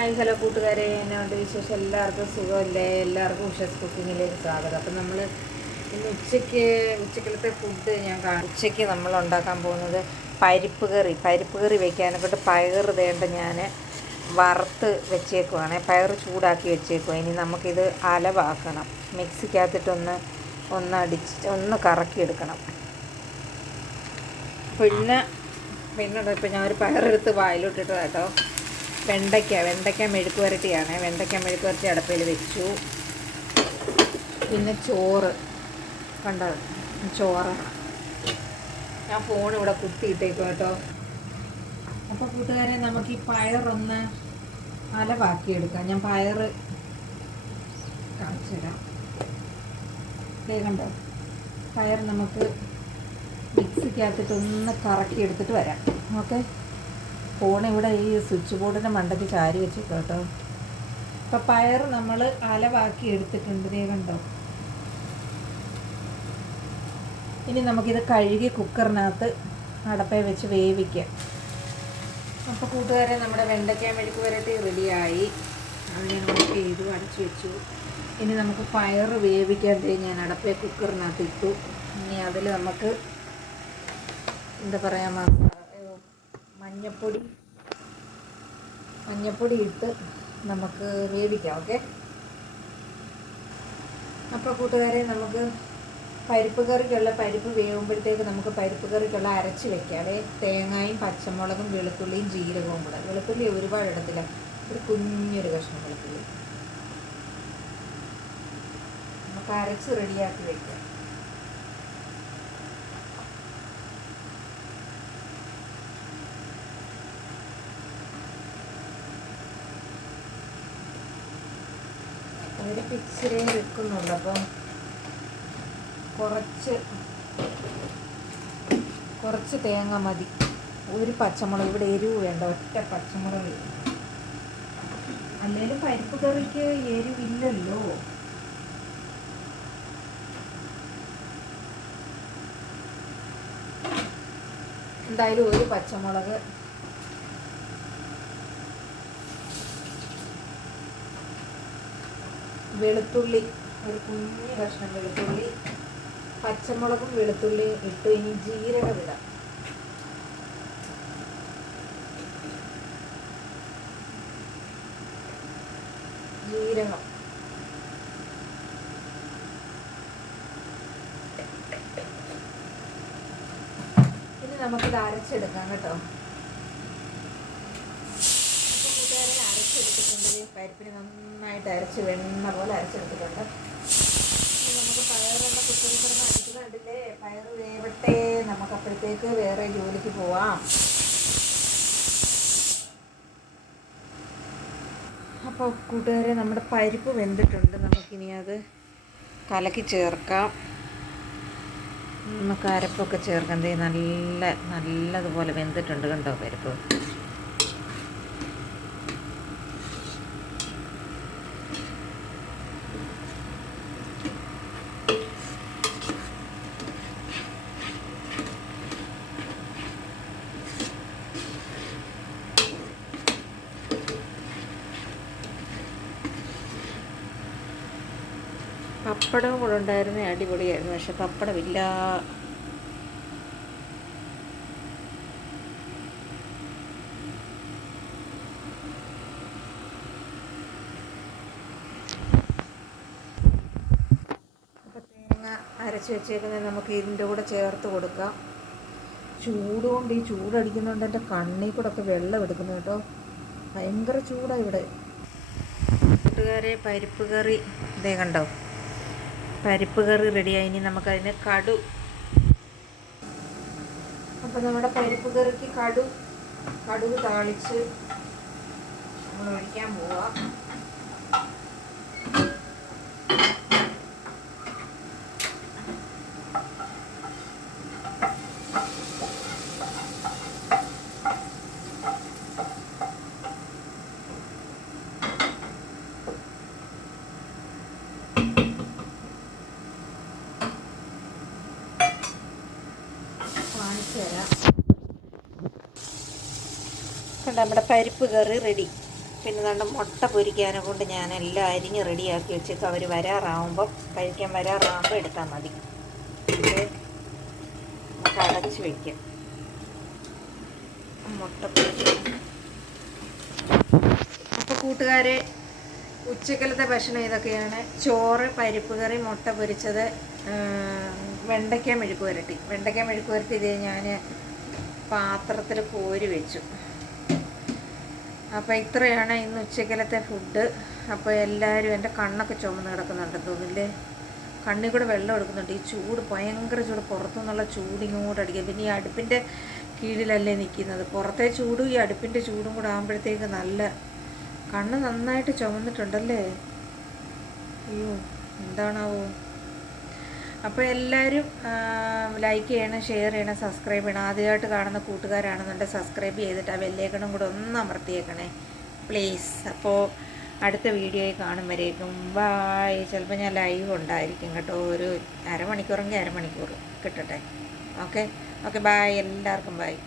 Hi hello കൂട്ടുകാരെ. എന്നോട് വിശേഷം? എല്ലാവർക്കും സുഖമല്ലേ? എല്ലാവർക്കും ഉഷസ് കുക്കിങ്ങിലേക്ക് സ്വാഗതം. അപ്പം നമ്മൾ ഇന്ന് ഉച്ചയ്ക്ക് ഉച്ചക്കലത്തെ ഫുഡ് ഞാൻ ഉച്ചയ്ക്ക് നമ്മൾ ഉണ്ടാക്കാൻ പോകുന്നത് പരിപ്പ് കറി. പരിപ്പ് കറി വെക്കാനൊക്കെ പയർ വേണ്ട ഞാൻ വറുത്ത് വെച്ചേക്കുവാണ്. പയർ ചൂടാക്കി വെച്ചേക്കുക ഇനി നമുക്കിത് അലവാക്കണം. മിക്സിക്കകത്തിട്ടൊന്ന് ഒന്ന് അടിച്ച് ഒന്ന് കറക്കിയെടുക്കണം. പിന്നെ പിന്നെ ഇപ്പം ഞാൻ പയറെടുത്ത് വായിലോട്ടിട്ട് കേട്ടോ വെണ്ടയ്ക്ക വെണ്ടയ്ക്ക മെഴുക്ക് വരട്ടിയാണ് വെണ്ടയ്ക്ക മെഴുക്ക് വരട്ടി അടുപ്പയിൽ വെച്ചു. പിന്നെ ചോറ്. കണ്ടോ? ചോറാണ് ഞാൻ ഫോൺ ഇവിടെ കുത്തിയിട്ടേക്കും കേട്ടോ. അപ്പോൾ കൂട്ടുകാരെ നമുക്ക് ഈ പയറൊന്ന് അലവാക്കിയെടുക്കാം. ഞാൻ പയർ കാണിച്ചു തരാം. കണ്ടോ? പയർ നമുക്ക് മിക്സിക്കകത്തിട്ട് ഒന്ന് കറക്കി എടുത്തിട്ട് വരാം. ഓക്കെ? ഫോൺ ഇവിടെ ഈ സ്വിച്ച് ബോർഡിന്റെ മണ്ടയ്ക്ക് ചാരി വെച്ചു കേട്ടോ. അപ്പം പയർ നമ്മൾ അലവാക്കി എടുത്തിട്ടുണ്ട് ദേ കണ്ടോ? ഇനി നമുക്കിത് കഴുകി കുക്കറിനകത്ത് അടപ്പേ വെച്ച് വേവിക്കാം. അപ്പോൾ കൂട്ടുകാരെ നമ്മുടെ വെണ്ടയ്ക്ക മെഴുക്ക് വരട്ടി റെഡിയായി. അതിനെ നമുക്ക് ചെയ്തു അടച്ചു വെച്ചു. ഇനി നമുക്ക് പയർ വേവിക്കാൻ ഞാൻ അടപ്പേ കുക്കറിനകത്ത് ഇട്ടു. ഇനി അതിൽ നമുക്ക് എന്താ പറയുക മഞ്ഞപ്പൊടി മഞ്ഞപ്പൊടി ഇട്ട് നമുക്ക് വേവിക്കാം ഓക്കെ? അപ്പോൾ കൂട്ടുകാരെ നമുക്ക് പരിപ്പ് കറിക്കുള്ള പരിപ്പ് വേവുമ്പോഴത്തേക്ക് നമുക്ക് പരിപ്പ് കറിക്കുള്ള അരച്ച് വെക്കാതെ തേങ്ങയും പച്ചമുളകും വെളുത്തുള്ളിയും ജീരകവും കൂടെ. വെളുത്തുള്ളി ഒരുപാട് ഇടത്തില്ല. ഒരു കുഞ്ഞൊരു കഷ്ണം വെളുത്തുള്ളി. നമുക്ക് അരച്ച് റെഡിയാക്കി വെക്കാം. ഒരു പിക്ചറേ വെക്കുന്നുണ്ട് അപ്പം കുറച്ച് കുറച്ച് തേങ്ങ മതി. ഒരു പച്ചമുളക് ഇവിടെ എരിവ് വേണ്ട ഒറ്റ പച്ചമുളക്. അല്ലെങ്കിലും പരിപ്പ് കറിക്ക് എരിവില്ലല്ലോ. എന്തായാലും ഒരു പച്ചമുളക് വെളുത്തുള്ളി ഒരു കുഞ്ഞു കഷ്ണം വെളുത്തുള്ളി പച്ചമുളകും വെളുത്തുള്ളിയും ഇട്ട്. ഇനി ജീരകം ഇടാം. ജീരകം. ഇനി നമുക്കിത് അരച്ചെടുക്കാം കേട്ടോ അപ്പോൾ കൂട്ടുകാരെ അരച്ചെടുത്തിട്ടുണ്ട് പരിപ്പിന് നന്നായിട്ട് അരച്ച് വെണ്ണ പോലെ അരച്ചെടുത്തിട്ടുണ്ട്. നമുക്ക് പയറുള്ള കുക്കറിൽ കിടന്ന് കണ്ടില്ലേ പയർ വേവട്ടെ നമുക്ക് അപ്പോഴത്തേക്ക് വേറെ ജോലിക്ക് പോവാം. അപ്പോൾ കൂട്ടുകാരെ നമ്മുടെ പരിപ്പ് വെന്തിട്ടുണ്ട്. നമുക്കിനി അത് കലക്കി ചേർക്കാം. നമുക്ക് അരപ്പൊക്കെ ചേർക്കാൻ നല്ല നല്ലതുപോലെ വെന്തിട്ടുണ്ട് കണ്ടോ പരിപ്പ്. പപ്പടവും കൂടെ ഉണ്ടായിരുന്നേ അടിപൊളിയായിരുന്നു. പക്ഷെ പപ്പടമില്ല അരച്ച് വെച്ചേക്കുന്നത് നമുക്ക് ഇതിന്റെ കൂടെ ചേർത്ത് കൊടുക്കാം. ചൂട് കൊണ്ട് ഈ ചൂടടിക്കുന്നതുകൊണ്ട് എന്റെ കണ്ണിൽ കൂടെ ഒക്കെ വെള്ളം എടുക്കുന്നു കേട്ടോ. ഭയങ്കര ചൂടാണ് ഇവിടെ. കൂട്ടുകാരെ പരിപ്പ് കറി. ഇതേ കണ്ടോ? പരിപ്പ് കറി റെഡിയായി ഇനി നമുക്കതിന് കടു. അപ്പോൾ നമ്മുടെ പരിപ്പ് കറിക്ക് കടു കടുക് താളിച്ച് നമ്മൾ ഒഴിക്കാൻ പോവാം. കണ്ട നമ്മുടെ പരിപ്പ് കറി റെഡി പിന്നെ നല്ല മുട്ട പൊരിക്കാനെ കൊണ്ട് ഞാൻ എല്ലാം അരിഞ്ഞ് റെഡിയാക്കി വെച്ചിട്ട് അവർ വരാറാവുമ്പോൾ കഴിക്കാൻ വരാറാവുമ്പോൾ എടുത്താൽ മതി. നമുക്ക് അടച്ച് വയ്ക്കാം മുട്ട അപ്പോൾ കൂട്ടുകാരെ ഉച്ചക്കലത്തെ ഭക്ഷണം ഇതൊക്കെയാണ്. ചോറ് പരിപ്പ് കറി മുട്ട പൊരിച്ചത് വെണ്ടയ്ക്ക മെഴുക്ക് പുരട്ടി. വെണ്ടയ്ക്ക മെഴുക്ക് പുരട്ടി ഇത് ഞാൻ പാത്രത്തിൽ കോരി വെച്ചു. അപ്പോൾ ഇത്രയാണ് ഇന്ന് ഉച്ചക്കലത്തെ ഫുഡ്. അപ്പോൾ എല്ലാവരും എന്റെ കണ്ണൊക്കെ ചുമന്ന് കിടക്കുന്നുണ്ടെന്ന് തോന്നില്ലേ കണ്ണിൽ കൂടെ വെള്ളം എടുക്കുന്നുണ്ട്. ഈ ചൂട് ഭയങ്കര ചൂട്. പുറത്തുനിന്നുള്ള ചൂട് ഇങ്ങോട്ട് അടിക്കുക. പിന്നെ ഈ അടുപ്പിന്റെ കീഴിലല്ലേ നിൽക്കുന്നത്. പുറത്തെ ചൂടും ഈ അടുപ്പിന്റെ ചൂടും കൂടെ ആകുമ്പോഴത്തേക്ക് നല്ല കണ്ണ് നന്നായിട്ട് ചുമന്നിട്ടുണ്ടല്ലേ? അയ്യോ എന്താണാവോ? അപ്പോൾ എല്ലാവരും ലൈക്ക് ചെയ്യണം ഷെയർ ചെയ്യണം സബ്സ്ക്രൈബ് ചെയ്യണം. ആദ്യമായിട്ട് കാണുന്ന കൂട്ടുകാരാണെന്നുണ്ടെങ്കിൽ സബ്സ്ക്രൈബ് ചെയ്തിട്ട് ആ വെല്ലേക്കണം കൂടെ ഒന്ന് അമർത്തിയേക്കണേ. പ്ലീസ് അപ്പോൾ അടുത്ത വീഡിയോയിൽ കാണും വരേക്കും. ബായ് ചിലപ്പോൾ ഞാൻ ലൈവ് ഉണ്ടായിരിക്കും കേട്ടോ. ഒരു അരമണിക്കൂറെങ്കിൽ അരമണിക്കൂർ കിട്ടട്ടെ. ഓക്കെ ഓക്കെ ബായ് എല്ലാവർക്കും ബായ്